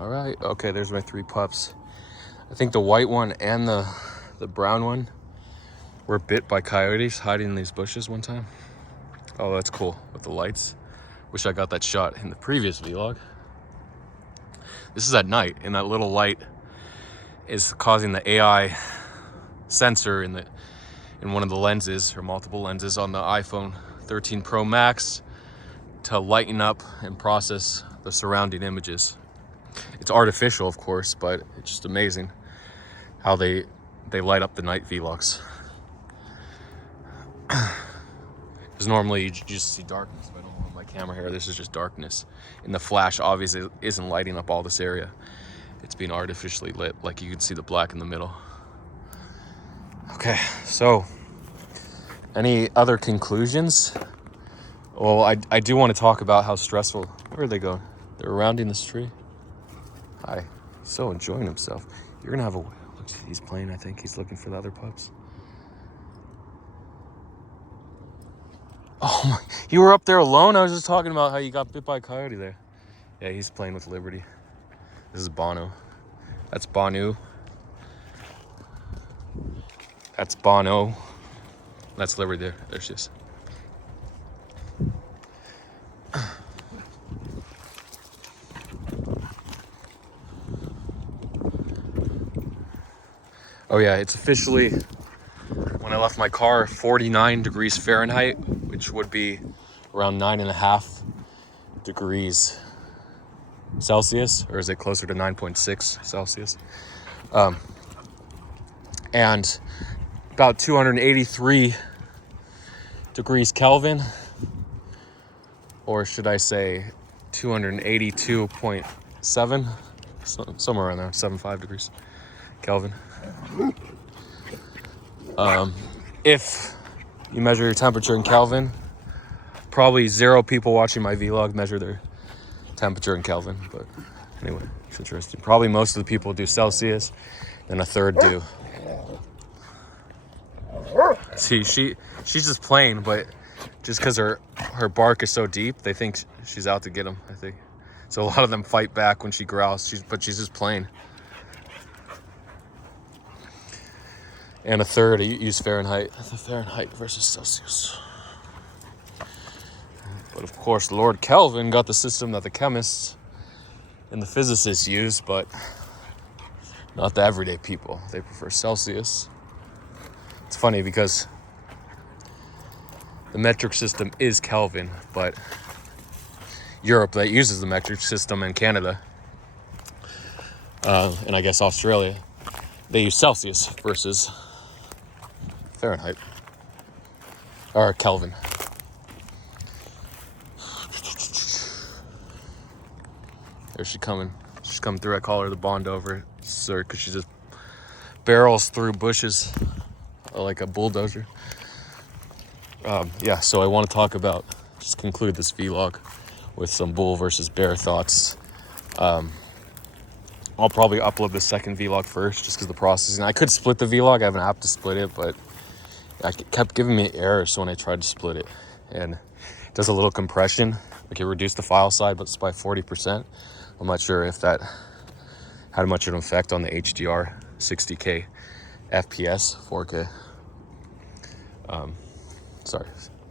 All right. Okay, there's my 3 pups. I think the white one and the brown one were bit by coyotes hiding in these bushes one time. Oh, that's cool with the lights. Wish I got that shot in the previous vlog. This is at night, and that little light is causing the AI sensor in one of the lenses, or multiple lenses on the iPhone 13 Pro Max, to lighten up and process the surrounding images. It's artificial, of course, but it's just amazing how they light up the night vlogs. Because normally you just see darkness, but I don't want my camera here. This is just darkness. And the flash obviously isn't lighting up all this area. It's being artificially lit, like you can see the black in the middle. Okay, so any other conclusions? Well, I do want to talk about how stressful. Where are they going? They're rounding this tree. Hi. He's so enjoying himself. You're gonna have a. He's playing. I think he's looking for the other pups. Oh my! You were up there alone. I was just talking about how you got bit by a coyote there. Yeah, he's playing with Liberty. This is Bono. That's Bonu. That's Bono. That's Liberty there. There she is. Oh yeah, it's officially, when I left my car, 49 degrees Fahrenheit, which would be around 9.5 degrees Celsius, or is it closer to 9.6 Celsius? And about 283 degrees Kelvin, or should I say 282.7, somewhere around there, 75 degrees Kelvin. If you measure your temperature in Kelvin, probably 0 people watching my vlog measure their temperature in Kelvin, but anyway, it's interesting. Probably most of the people do Celsius, and a third do. See, she's just playing, but just because her bark is so deep, they think she's out to get them, I think. So a lot of them fight back when she growls, but she's just playing. And a third use Fahrenheit. The Fahrenheit versus Celsius. But of course, Lord Kelvin got the system that the chemists and the physicists use, but not the everyday people. They prefer Celsius. It's funny because the metric system is Kelvin, but Europe that uses the metric system, and Canada, and I guess Australia, they use Celsius versus Fahrenheit, or Kelvin. There's she coming. She's coming through. I call her the Bondover, sir, because she just barrels through bushes like a bulldozer. Yeah, so I want to talk about, just conclude this vlog with some bull versus bear thoughts. I'll probably upload the second vlog first, just because the processing. I could split the vlog. I have an app to split it, but it kept giving me errors when I tried to split it. And it does a little compression. Like, it reduced the file size, but it's by 40%. I'm not sure if that had much of an effect on the HDR 60K FPS 4K.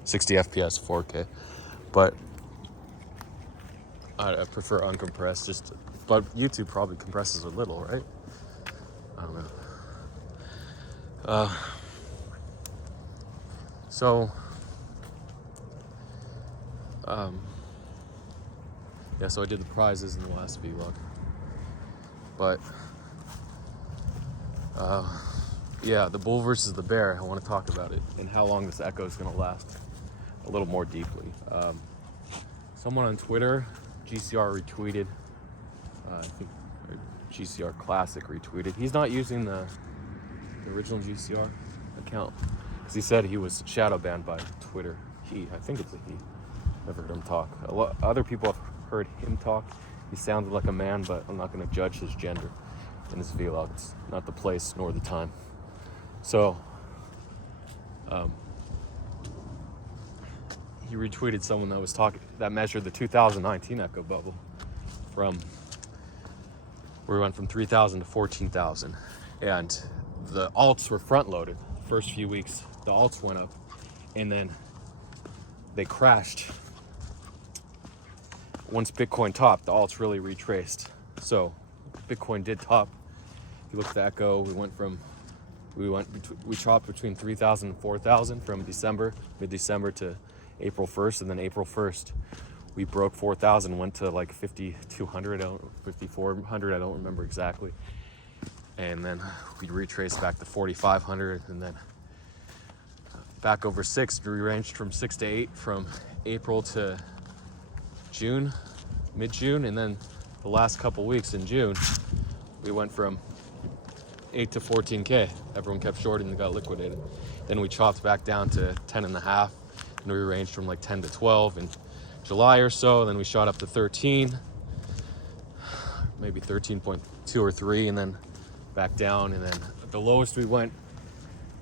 60 FPS 4K. But I prefer uncompressed, but YouTube probably compresses a little, right? I don't know. So I did the prizes in the last vlog. But, yeah, the bull versus the bear, I want to talk about it and how long this echo is going to last a little more deeply. Someone on Twitter, GCR retweeted, I think GCR Classic retweeted. He's not using the original GCR account because he said he was shadow banned by Twitter. I think it's a he. Never heard him talk. Other people have heard him talk. He sounded like a man, but I'm not going to judge his gender in this vlog. It's not the place nor the time. So, he retweeted someone that measured the 2019 echo bubble from We went from 3,000 to 14,000. And the alts were front loaded. First few weeks, the alts went up and then they crashed. Once Bitcoin topped, the alts really retraced. So Bitcoin did top. If you look at the Echo, we chopped between 3,000 and 4,000 from mid-December to April 1st. And then April 1st, we broke 4,000, went to like 5,200, 5,400, I don't remember exactly. And then we retraced back to 4,500, and then back over 6. We ranged from 6 to 8 from April to June, mid-June, and then the last couple weeks in June, we went from 8 to 14K. Everyone kept shorting and got liquidated. Then we chopped back down to 10 and a half, and we ranged from like 10 to 12 in July or so. And then we shot up to 13, maybe 13.2 or 3, and then back down. And then the lowest we went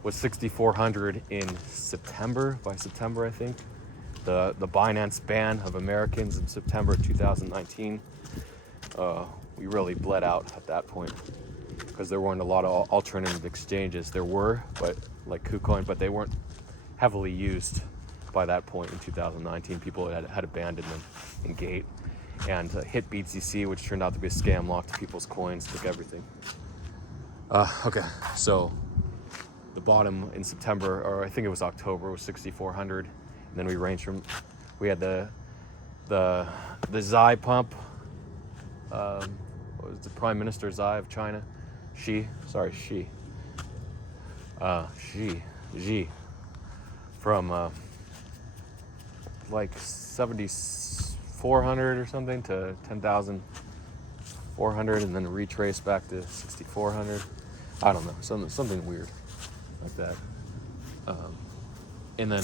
was 6,400 in September. By September, I think. The Binance ban of Americans in September 2019. We really bled out at that point because there weren't a lot of alternative exchanges. There were, but like KuCoin, but they weren't heavily used by that point in 2019. People had abandoned them in Gate, and hit BTC, which turned out to be a scam, locked people's coins, took everything. Okay, so the bottom in September, or I think it was October, was 6,400. And then we ranged from, we had the Xi pump. What was the Prime Minister Xi of China? Xi from like 7,400 or something to 10,400, and then retrace back to 6,400. I don't know, something weird like that. And then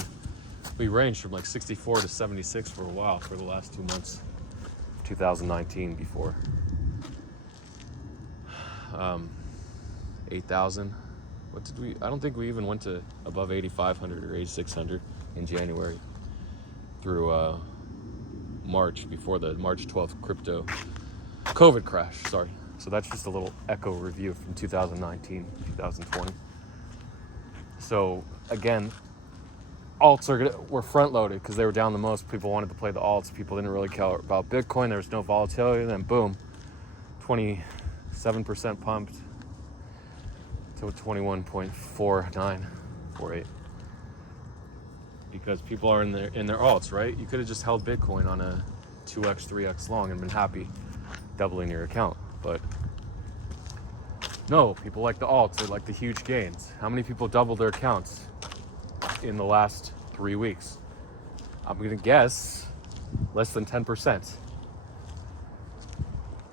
we ranged from like 64 to 76 for a while, for the last 2 months of 2019 before 8,000. What did we? I don't think we even went to above 8,500 or 8,600 in January through March, before the March 12th crypto COVID crash. Sorry. So that's just a little echo review from 2019, 2020. So again, alts were front loaded because they were down the most. People wanted to play the alts. People didn't really care about Bitcoin. There was no volatility. And then boom, 27% pumped to 21.4948. Because people are in their alts, right? You could have just held Bitcoin on a 2x, 3x long and been happy doubling your account. But no, people like the alts. They like the huge gains. How many people doubled their accounts in the last 3 weeks? I'm gonna guess less than 10%.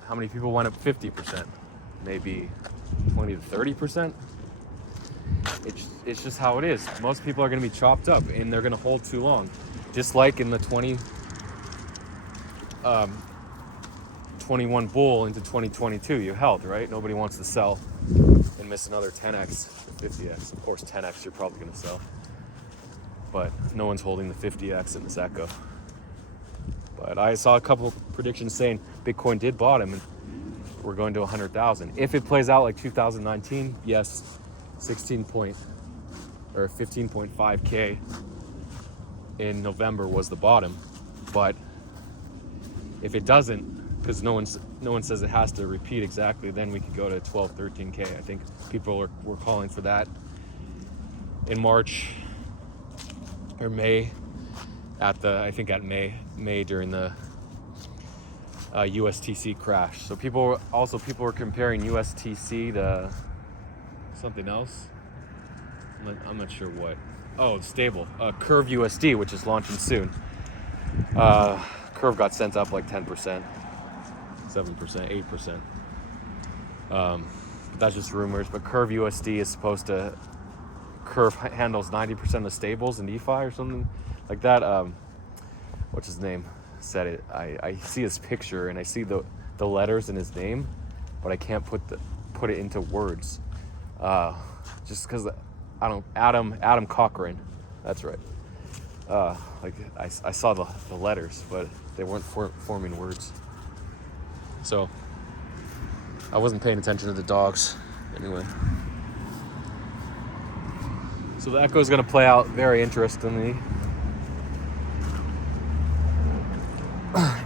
How many people went up 50%? Maybe 20 to 30%. It's just how it is. Most people are going to be chopped up and they're going to hold too long. Just like in the 21 bull into 2022, you held, right? Nobody wants to sell and miss another 10x or 50x. Of course, 10x you're probably going to sell, but no one's holding the 50x in this echo. But I saw a couple of predictions saying Bitcoin did bottom and we're going to 100,000. If it plays out like 2019, yes, 15.5K in November was the bottom. But if it doesn't, because no one says it has to repeat exactly, then we could go to 12, 13K. I think people were calling for that in March or May at May during the USTC crash. So people were comparing USTC to something else. I'm not sure what. Oh, stable. Curve USD, which is launching soon. Curve got sent up like 10%, 7%, 8%. That's just rumors. But Curve USD is supposed to. Curve handles 90% of stables in DeFi or something like that. What's his name? Said it. I see his picture and I see the letters in his name, but I can't put it into words. Just because I don't. Adam Cochran. That's right. Like I saw the letters, but they weren't forming words. So I wasn't paying attention to the dogs. Anyway. So the Echo is going to play out very interestingly.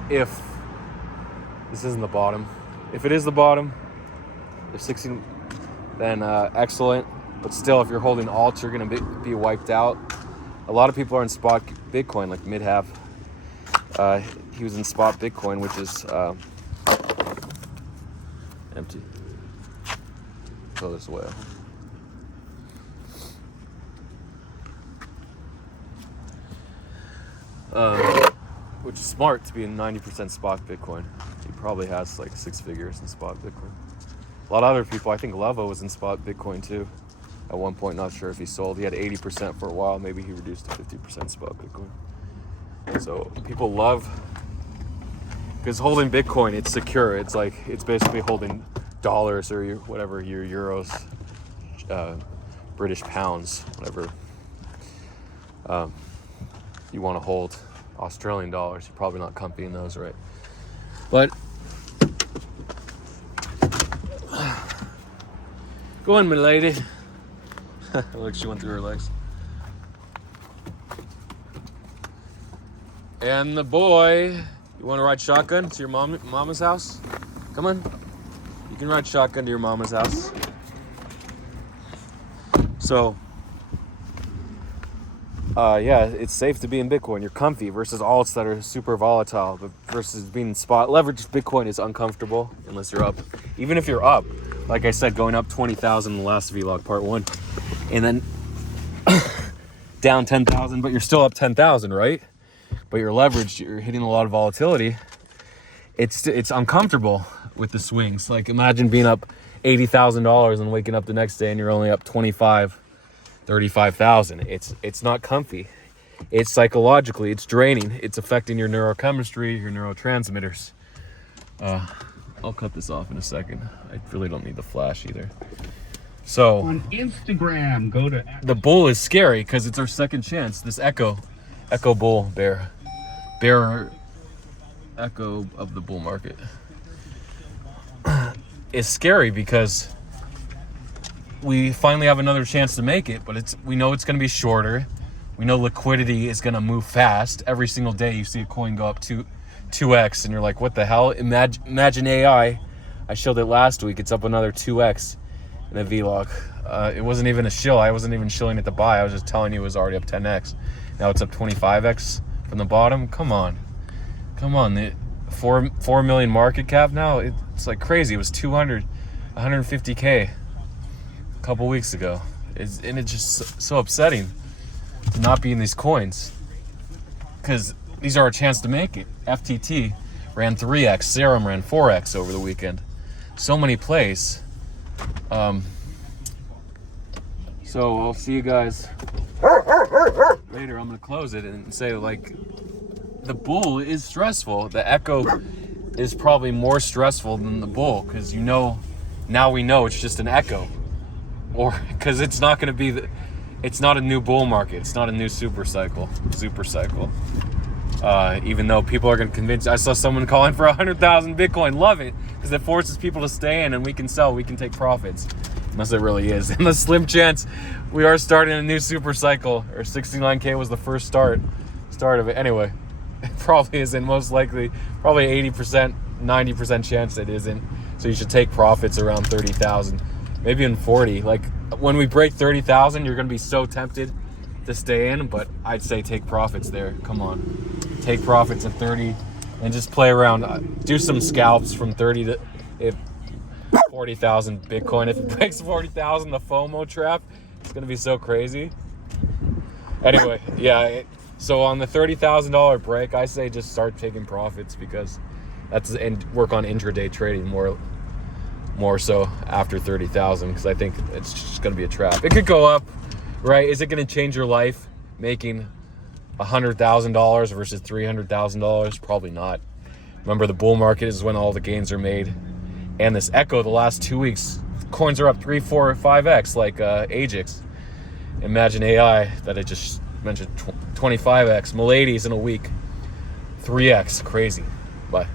If this isn't the bottom. If it is the bottom, if 16, then excellent. But still, if you're holding alt, you're going to be wiped out. A lot of people are in spot Bitcoin, like mid-half. He was in spot Bitcoin, which is empty. Throw this away. Which is smart to be in 90% spot Bitcoin. He probably has like 6 figures in spot Bitcoin. A lot of other people, I think Leva was in spot Bitcoin too. At one point, not sure if he sold. He had 80% for a while. Maybe he reduced to 50% spot Bitcoin. So people love, because holding Bitcoin, it's secure. It's like, it's basically holding dollars or your euros, British pounds, whatever you want to hold. Australian dollars, you're probably not comfy in those, right? But go on, my lady. Look, she went through her legs. And the boy, you want to ride shotgun to your mama's house? Come on. You can ride shotgun to your mama's house. So, yeah, it's safe to be in Bitcoin. You're comfy versus alts that are super volatile. But versus being in spot, leveraged Bitcoin is uncomfortable unless you're up. Even if you're up, like I said, going up 20,000 in the last vlog, part 1, and then down 10,000, but you're still up 10,000, right? But you're leveraged. You're hitting a lot of volatility. It's uncomfortable with the swings. Like imagine being up $80,000 and waking up the next day and you're only up 35,000. It's not comfy. It's psychologically, it's draining. It's affecting your neurochemistry, your neurotransmitters. I'll cut this off in a second. I really don't need the flash either. So on Instagram, go to the bull is scary because it's our second chance. This Echo bull bear Echo of the bull market is scary because we finally have another chance to make it, but we know it's going to be shorter. We know liquidity is going to move fast. Every single day you see a coin go up 2x and you're like, what the hell? Imagine AI. I showed it last week. It's up another 2x in a vlog. It wasn't even a shill. I wasn't even shilling it to buy. I was just telling you it was already up 10x. Now it's up 25x from the bottom. Come on. The 4 million market cap now. It's like crazy. It was 150K a couple weeks ago. And it's just so upsetting to not be in these coins because these are our chance to make it. FTT ran 3x. Serum ran 4x over the weekend. So many plays. So I'll see you guys later. I'm gonna close it and say, like, the bull is stressful. The Echo is probably more stressful than the bull because now we know it's just an Echo, or because it's not gonna be it's not a new bull market. It's not a new super cycle. Even though people are gonna convince. I saw someone calling for 100,000 Bitcoin. Love it because it forces people to stay in, and we can sell. We can take profits. Unless it really is. And the slim chance we are starting a new super cycle, or 69K was the first start of it. Anyway, it probably isn't. Most likely, probably 80%, 90% chance it isn't. So you should take profits around 30,000, maybe in 40. Like when we break 30,000, you're gonna be so tempted to stay in, but I'd say take profits there. Come on, take profits at 30 and just play around. Do some scalps from 30 to 40,000 Bitcoin. If it breaks 40,000, the FOMO trap, it's gonna be so crazy. Anyway, yeah. So on the $30,000 break, I say just start taking profits because and work on intraday trading more so after 30,000 because I think it's just gonna be a trap. It could go up, right? Is it gonna change your life making $100,000 versus $300,000? Probably not. Remember, the bull market is when all the gains are made. And this Echo, the last 2 weeks, coins are up 3, 4, 5x, like Ajax. Imagine AI that I just mentioned, 25x. Milady's in a week, 3x. Crazy. Bye.